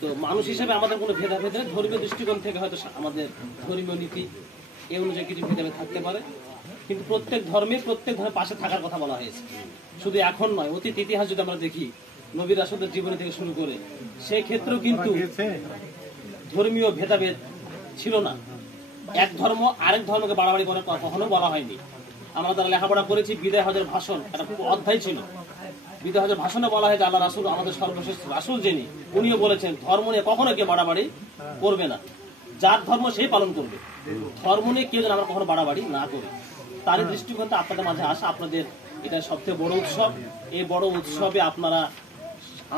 তো মানুষ হিসেবে আমাদের কোনো ভেদাভেদ নেই, ধর্মীয় দৃষ্টিকোণ থেকে হয়তো আমাদের ধর্মীয় নীতি এই অনুযায়ী কিছু ভেদাভেদ থাকতে পারে, কিন্তু প্রত্যেক ধর্মের পাশে থাকার কথা বলা হয়েছে। শুধু এখন নয়, অতীত ইতিহাস যদি আমরা দেখি, নবী রাসূলের জীবনী থেকে শুরু করে, সেই ক্ষেত্রেও কিন্তু ধর্মীয় ভেদাভেদ ছিল না। এক ধর্ম আরেক ধর্মকে বাড়াবাড়ি করে কখনো বলা হয়নি। আমরা যারা লেখাপড়া করেছি, বিদায় হজের ভাষণ একটা খুব অধ্যায় ছিল। বিদায় হজের ভাষণে বলা হয় যে আল্লাহ রাসূল, আমাদের সর্বশেষ রাসূল যিনি, উনিও বলেছেন ধর্ম নিয়ে কখনো কেউ বাড়াবাড়ি করবে না, যার ধর্ম সেই পালন করবে। ধর্ম নিয়ে কেউ যেন আমরা কখনো বাড়াবাড়ি না করি, তারই দৃষ্টিকোণ আপনাদের মাঝে আসা। আপনাদের এটা সবচেয়ে বড় উৎসব। এই বড় উৎসবে আপনারা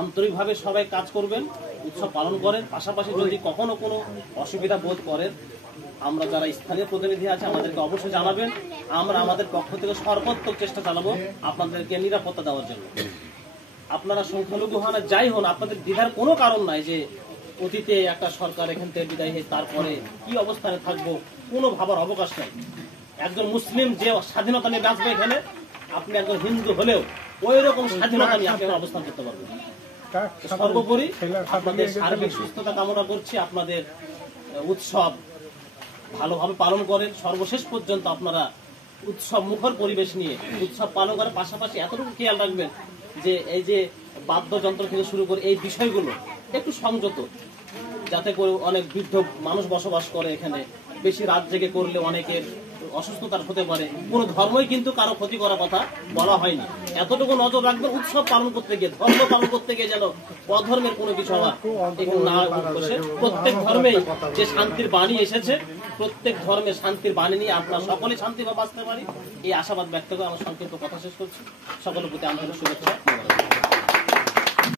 আন্তরিকভাবে সবাই কাজ করবেন, উৎসব পালন করেন। পাশাপাশি যদি কখনো কোনো অসুবিধা বোধ করেন, আমরা যারা স্থানীয় প্রতিনিধি আছে আমাদেরকে অবশ্যই জানাবেন। আমরা আমাদের পক্ষ থেকে সর্বোত্তম চেষ্টা চালাবো আপনাদেরকে নিরাপত্তা দেওয়ার জন্য। আপনারা সংখ্যালঘু হন আর যাই হন, আপনাদের দ্বিধার কোনো কারণ নাই যে অতীতে একটা সরকার এখান থেকে বিদায় হয়ে তারপরে কি অবস্থানে থাকবো, কোনো ভাবার অবকাশ নাই। একজন মুসলিম যে স্বাধীনতা নিয়ে বাঁচবে এখানে, আপনি একজন হিন্দু হলেও ওই রকম স্বাধীনতা নিয়ে আপনি অবস্থান করতে পারবেন। সর্বোপরি আপনাদের সার্বিক সুস্থতা কামনা করছি। আপনাদের উৎসব ভালোভাবে পালন করেন, সর্বশেষ পর্যন্ত আপনারা উৎসব মুখর পরিবেশ নিয়ে উৎসব পালন করার পাশাপাশি এতটুকু খেয়াল রাখবেন যে এই যে বাদ্যযন্ত্র থেকে শুরু করে এই বিষয়গুলো একটু সংযত, যাতে করে অনেক বৃদ্ধ মানুষ বসবাস করে এখানে, বেশি রাত জেগে করলে অনেকের অসুস্থতার হতে পারে। কোন ধর্মই কিন্তু কারো ক্ষতি করার কথা বলা হয়নি। এতটুকু নজর রাখবেন উৎসব পালন করতে গিয়ে, ধর্ম পালন করতে গিয়ে যেন অধর্মের কোনো কিছু আবার না বসে। প্রত্যেক ধর্মেই যে শান্তির বাণী এসেছে, প্রত্যেক ধর্মে শান্তির বাণী নিয়ে আপনারা সকলে শান্তিভাবে বাঁচতে পারি, এই আশাবাদ ব্যক্ত করে আমার সংক্ষিপ্ত কথা শেষ করছি। সকলের প্রতি আন্তরিক শুভেচ্ছা।